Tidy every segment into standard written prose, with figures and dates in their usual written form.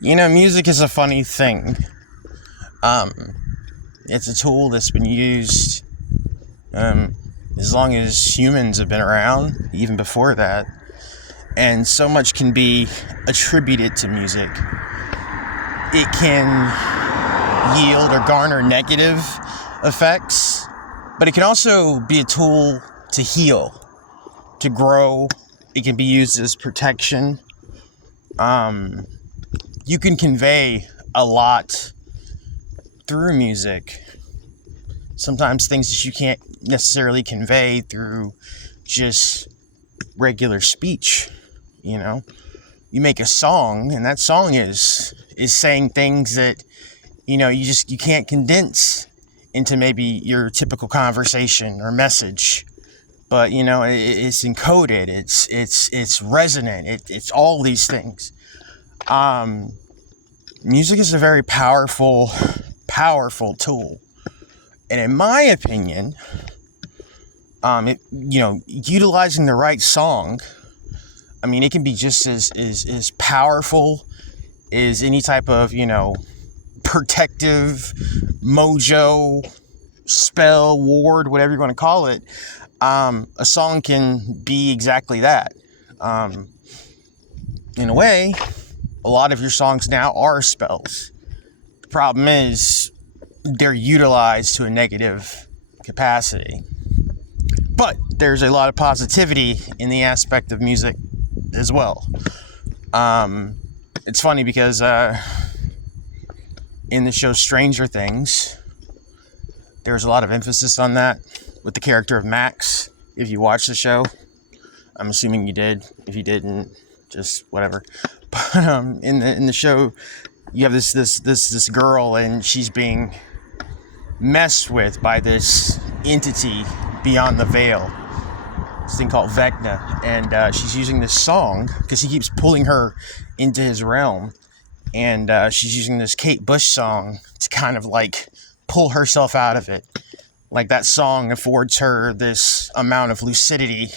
Music is a funny thing. Um, it's a tool that's been used as long as humans have been around, even before that. And so much can be attributed to music. It can yield or garner negative effects, but it can also be a tool to heal, to grow. It can be used as protection. You can convey a lot through music. Sometimes things that you can't necessarily convey through just regular speech. You make a song, and that song is saying things that you can't condense into maybe your typical conversation or message. But it's encoded. It's resonant. It's all these things. Music is a very powerful tool, and in my opinion, utilizing the right song, it can be just as powerful as any type of protective mojo, spell, ward, whatever you want to call it. A song can be exactly that. In a way, a lot of your songs now are spells. The problem is they're utilized to a negative capacity. But there's a lot of positivity in the aspect of music as well. It's funny because in the show Stranger Things, there's a lot of emphasis on that with the character of Max. If you watch the show, I'm assuming you did. If you didn't, just whatever. But in the show, you have this girl, and she's being messed with by this entity beyond the veil. This thing called Vecna, and she's using this song because he keeps pulling her into his realm, and she's using this Kate Bush song to kind of like pull herself out of it. Like that song affords her this amount of lucidity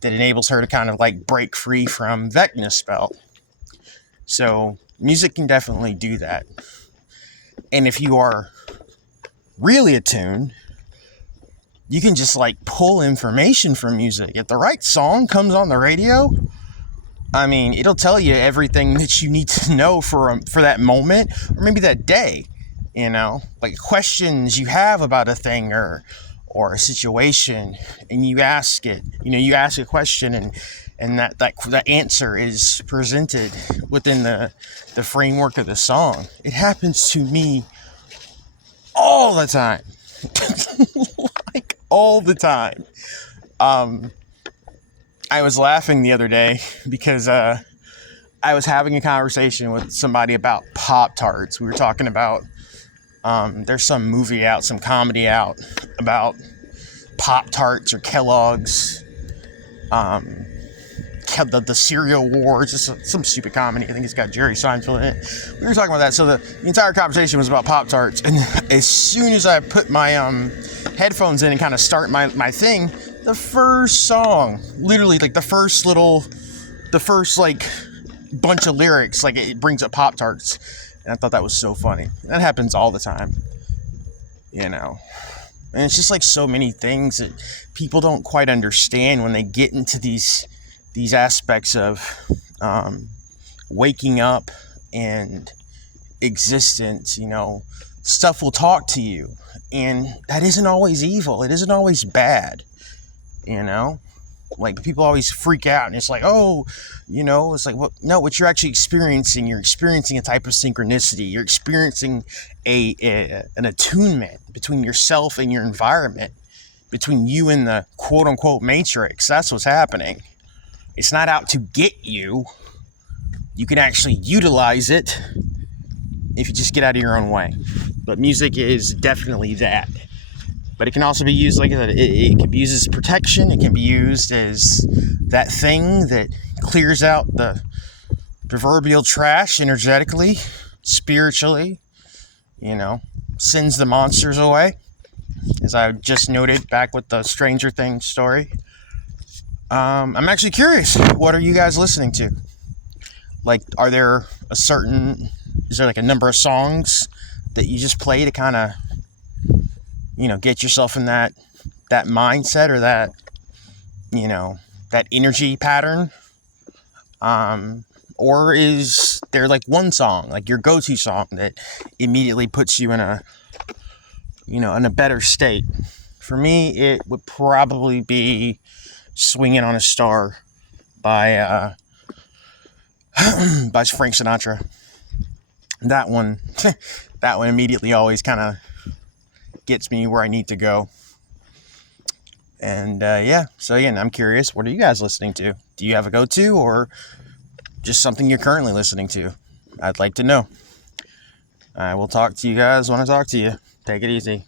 that enables her to kind of like break free from Vecna's spell. So music can definitely do that. And if you are really attuned, you can just like pull information from music. If the right song comes on the radio, it'll tell you everything that you need to know for that moment, or maybe that day. Like questions you have about a thing or a situation, and you ask it. You ask a question, and that answer is presented within the framework of the song. It happens to me all the time. Like all the time. I was laughing the other day because I was having a conversation with somebody about Pop-Tarts. We were talking about there's some movie out, some comedy out about Pop-Tarts or Kellogg's, the cereal wars. It's some stupid comedy. I think it's got Jerry Seinfeld in it. We were talking about that. So the entire conversation was about Pop-Tarts. And as soon as I put my headphones in and kind of start my thing, the first song, literally like the first like bunch of lyrics, like it brings up Pop-Tarts. And I thought that was so funny. That happens all the time, And it's just like so many things that people don't quite understand when they get into these aspects of waking up and existence. Stuff will talk to you, and that isn't always evil. It isn't always bad. Like people always freak out, and it's like, it's like, well, no, what you're actually experiencing, you're experiencing a type of synchronicity. You're experiencing an attunement between yourself and your environment, between you and the quote unquote matrix. That's what's happening. It's not out to get you. You can actually utilize it if you just get out of your own way. But music is definitely that. But it can also be used, like I said, it can be used as protection. It can be used as that thing that clears out the proverbial trash energetically, spiritually, sends the monsters away. As I just noted back with the Stranger Things story. I'm actually curious. What are you guys listening to? Like, is there like a number of songs that you just play to kind of, get yourself in that mindset, or that, that energy pattern? Or is there like one song, like your go-to song, that immediately puts you in a better state? For me, it would probably be Swinging on a Star by by Frank Sinatra. That one immediately always kind of gets me where I need to go. And so again, I'm curious, what are you guys listening to? Do you have a go-to, or just something you're currently listening to? I'd like to know. I will talk to you guys when I talk to you. Take it easy.